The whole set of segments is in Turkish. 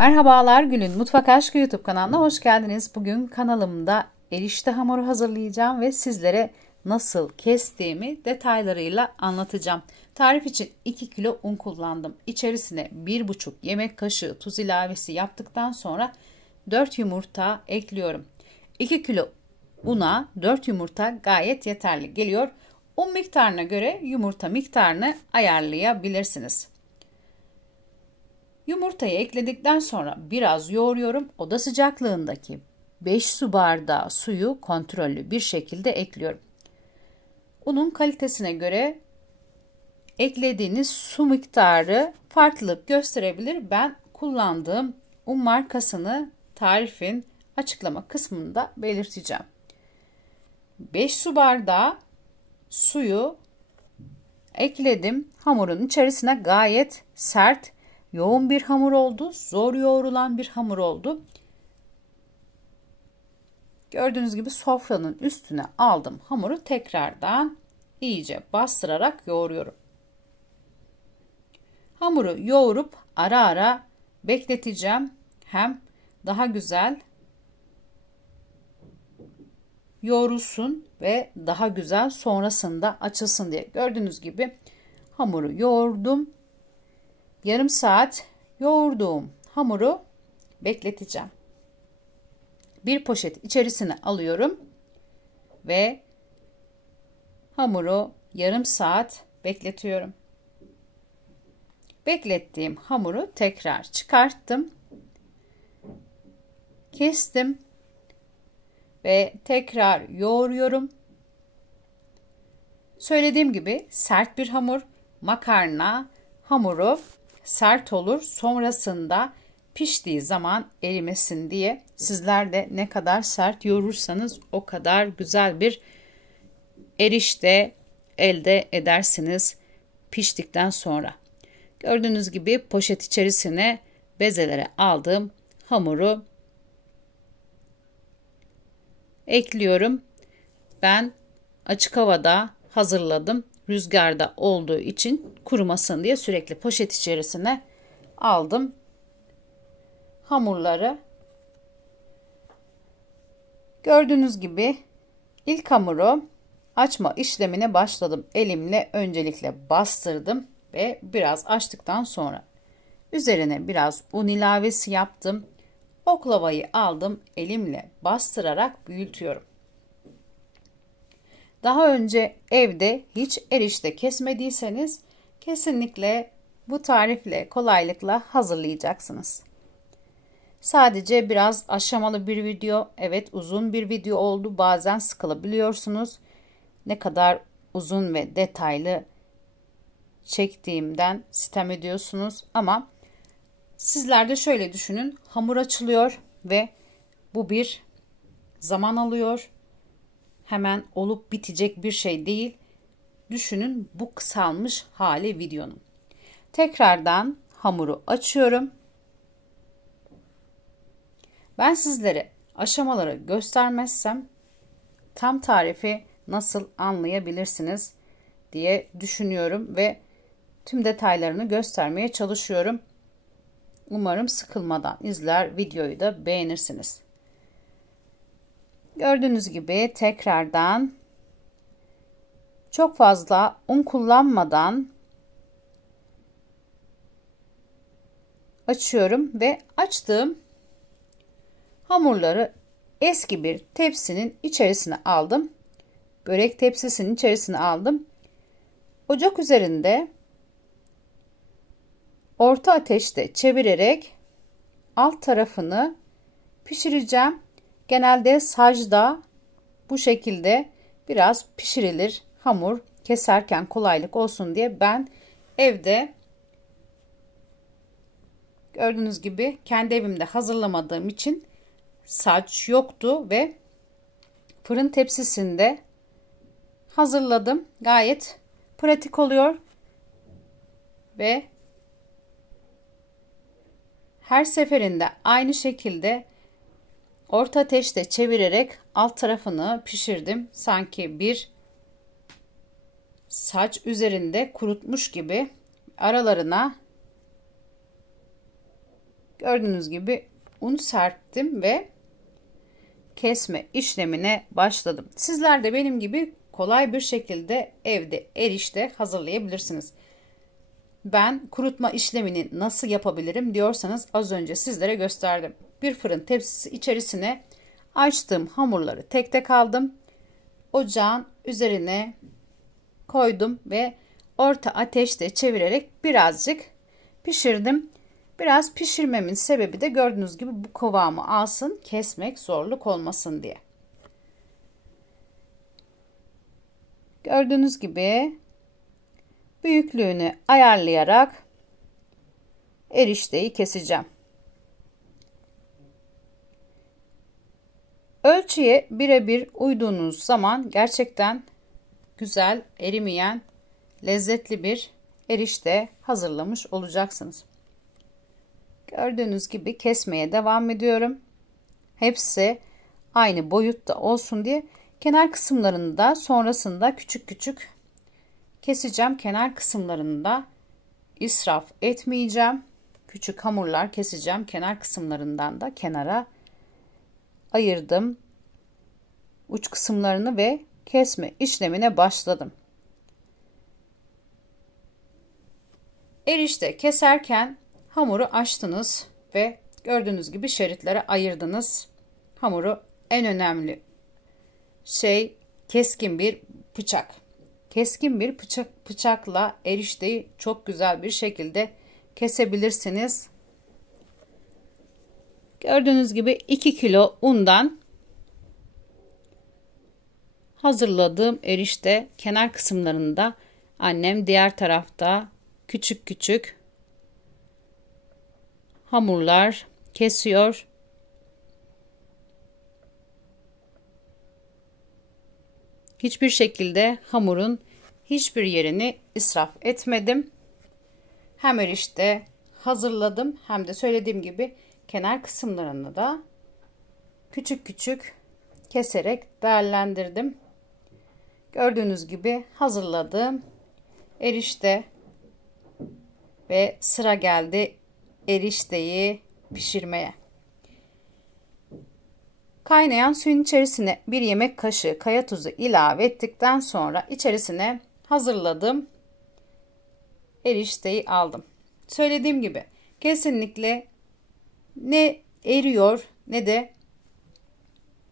Merhabalar, Gül'ün Mutfak Aşkı YouTube kanalına hoş geldiniz. Bugün kanalımda erişte hamuru hazırlayacağım ve sizlere nasıl kestiğimi detaylarıyla anlatacağım. Tarif için 2 kilo un kullandım. İçerisine 1,5 yemek kaşığı tuz ilavesi yaptıktan sonra 4 yumurta ekliyorum. 2 kilo una 4 yumurta gayet yeterli geliyor. Un miktarına göre yumurta miktarını ayarlayabilirsiniz. Yumurtayı ekledikten sonra biraz yoğuruyorum. Oda sıcaklığındaki 5 su bardağı suyu kontrollü bir şekilde ekliyorum. Unun kalitesine göre eklediğiniz su miktarı farklılık gösterebilir. Ben kullandığım un markasını tarifin açıklama kısmında belirteceğim. 5 su bardağı suyu ekledim. Hamurun içerisine gayet sert, yoğun bir hamur oldu. Zor yoğrulan bir hamur oldu. Gördüğünüz gibi sofranın üstüne aldım hamuru, tekrardan iyice bastırarak yoğuruyorum. Hamuru yoğurup ara ara bekleteceğim. Hem daha güzel yoğrulsun ve daha güzel sonrasında açılsın diye. Gördüğünüz gibi hamuru yoğurdum. Yarım saat yoğurduğum hamuru bekleteceğim. Bir poşet içerisine alıyorum ve hamuru yarım saat bekletiyorum. Beklettiğim hamuru tekrar çıkarttım. Kestim ve tekrar yoğuruyorum. Söylediğim gibi sert bir hamur, makarna hamuru sert olur. Sonrasında piştiği zaman erimesin diye sizler de ne kadar sert yoğurursanız o kadar güzel bir erişte elde edersiniz piştikten sonra. Gördüğünüz gibi poşet içerisine bezelere aldığım hamuru ekliyorum. Ben açık havada hazırladım. Rüzgarda olduğu için kurumasın diye sürekli poşet içerisine aldım hamurları. Gördüğünüz gibi ilk hamuru açma işlemine başladım. Elimle öncelikle bastırdım ve biraz açtıktan sonra üzerine biraz un ilavesi yaptım. Oklavayı aldım, elimle bastırarak büyütüyorum. Daha önce evde hiç erişte kesmediyseniz kesinlikle bu tarifle kolaylıkla hazırlayacaksınız. Sadece biraz aşamalı bir video. Evet, uzun bir video oldu. Bazen sıkılabiliyorsunuz. Ne kadar uzun ve detaylı çektiğimden sitem ediyorsunuz. Ama sizler de şöyle düşünün. Hamur açılıyor ve bu bir zaman alıyor. Hemen olup bitecek bir şey değil. Düşünün bu kısalmış hali videonun. Tekrardan hamuru açıyorum. Ben sizlere aşamaları göstermezsem tam tarifi nasıl anlayabilirsiniz diye düşünüyorum ve tüm detaylarını göstermeye çalışıyorum. Umarım sıkılmadan izler, videoyu da beğenirsiniz. Gördüğünüz gibi tekrardan çok fazla un kullanmadan açıyorum ve açtığım hamurları eski bir tepsinin içerisine aldım. Börek tepsisinin içerisine aldım. Ocak üzerinde orta ateşte çevirerek alt tarafını pişireceğim. Genelde sacda bu şekilde biraz pişirilir. Hamur keserken kolaylık olsun diye ben evde gördüğünüz gibi kendi evimde hazırlamadığım için saç yoktu ve fırın tepsisinde hazırladım. Gayet pratik oluyor ve her seferinde aynı şekilde orta ateşte çevirerek alt tarafını pişirdim. Sanki bir saç üzerinde kurutmuş gibi aralarına Gördüğünüz gibi un serptim ve kesme işlemine başladım. Sizler de benim gibi kolay bir şekilde evde erişte hazırlayabilirsiniz. Ben kurutma işlemini nasıl yapabilirim diyorsanız az önce sizlere gösterdim. Bir fırın tepsisi içerisine açtığım hamurları tek tek aldım. Ocağın üzerine koydum ve orta ateşte çevirerek birazcık pişirdim. Biraz pişirmemin sebebi de gördüğünüz gibi bu kıvamı alsın, kesmek zorluk olmasın diye. Gördüğünüz gibi büyüklüğünü ayarlayarak erişteyi keseceğim. Ölçüye birebir uyduğunuz zaman gerçekten güzel, erimeyen, lezzetli bir erişte hazırlamış olacaksınız. Gördüğünüz gibi kesmeye devam ediyorum. Hepsi aynı boyutta olsun diye kenar kısımlarını da sonrasında küçük küçük keseceğim. Kenar kısımlarını da israf etmeyeceğim. Küçük hamurlar keseceğim. Kenar kısımlarından da kenara ayırdım. Uç kısımlarını ve kesme işlemine başladım. Erişte keserken hamuru açtınız ve gördüğünüz gibi şeritlere ayırdınız. Hamuru en önemli şey keskin bir bıçak. Keskin bir bıçakla erişteyi çok güzel bir şekilde kesebilirsiniz. Gördüğünüz gibi 2 kilo undan hazırladığım erişte kenar kısımlarında annem diğer tarafta küçük küçük hamurlar kesiyor. Hiçbir şekilde hamurun hiçbir yerini israf etmedim. Hem erişte hazırladım hem de söylediğim gibi kenar kısımlarını da küçük küçük keserek değerlendirdim. Gördüğünüz gibi hazırladım erişte ve sıra geldi erişteyi pişirmeye. Kaynayan suyun içerisine 1 yemek kaşığı kaya tuzu ilave ettikten sonra içerisine hazırladığım erişteyi aldım. Söylediğim gibi kesinlikle ne eriyor ne de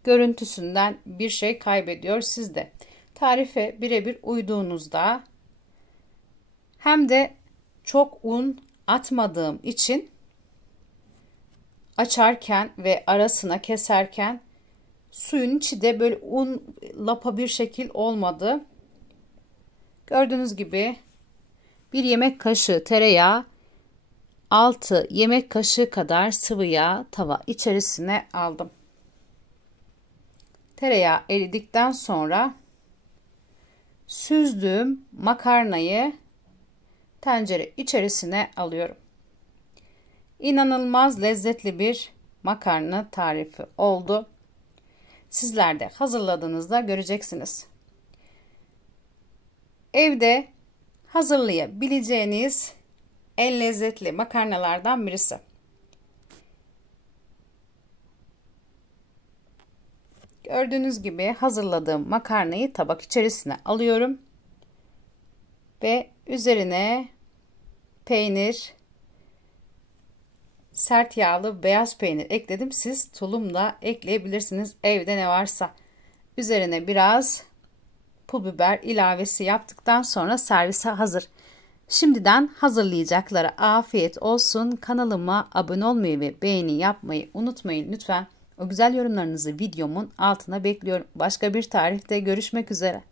görüntüsünden bir şey kaybediyor. Siz de tarife birebir uyduğunuzda hem de çok un atmadığım için açarken ve arasına keserken suyun içi de böyle un lapa bir şekil olmadı. Gördüğünüz gibi 1 yemek kaşığı tereyağı, 6 yemek kaşığı kadar sıvı yağ tava içerisine aldım. Tereyağı eridikten sonra süzdüğüm makarnayı tencere içerisine alıyorum. İnanılmaz lezzetli bir makarna tarifi oldu. Sizler de hazırladığınızda göreceksiniz. Evde hazırlayabileceğiniz en lezzetli makarnalardan birisi. Gördüğünüz gibi hazırladığım makarnayı tabak içerisine alıyorum. Ve üzerine peynir, sert yağlı beyaz peynir ekledim. Siz tulum da ekleyebilirsiniz evde ne varsa. Üzerine biraz pul biber ilavesi yaptıktan sonra servise hazır. Şimdiden hazırlayacaklara afiyet olsun. Kanalıma abone olmayı ve beğeni yapmayı unutmayın lütfen. O güzel yorumlarınızı videomun altına bekliyorum. Başka bir tarihte görüşmek üzere.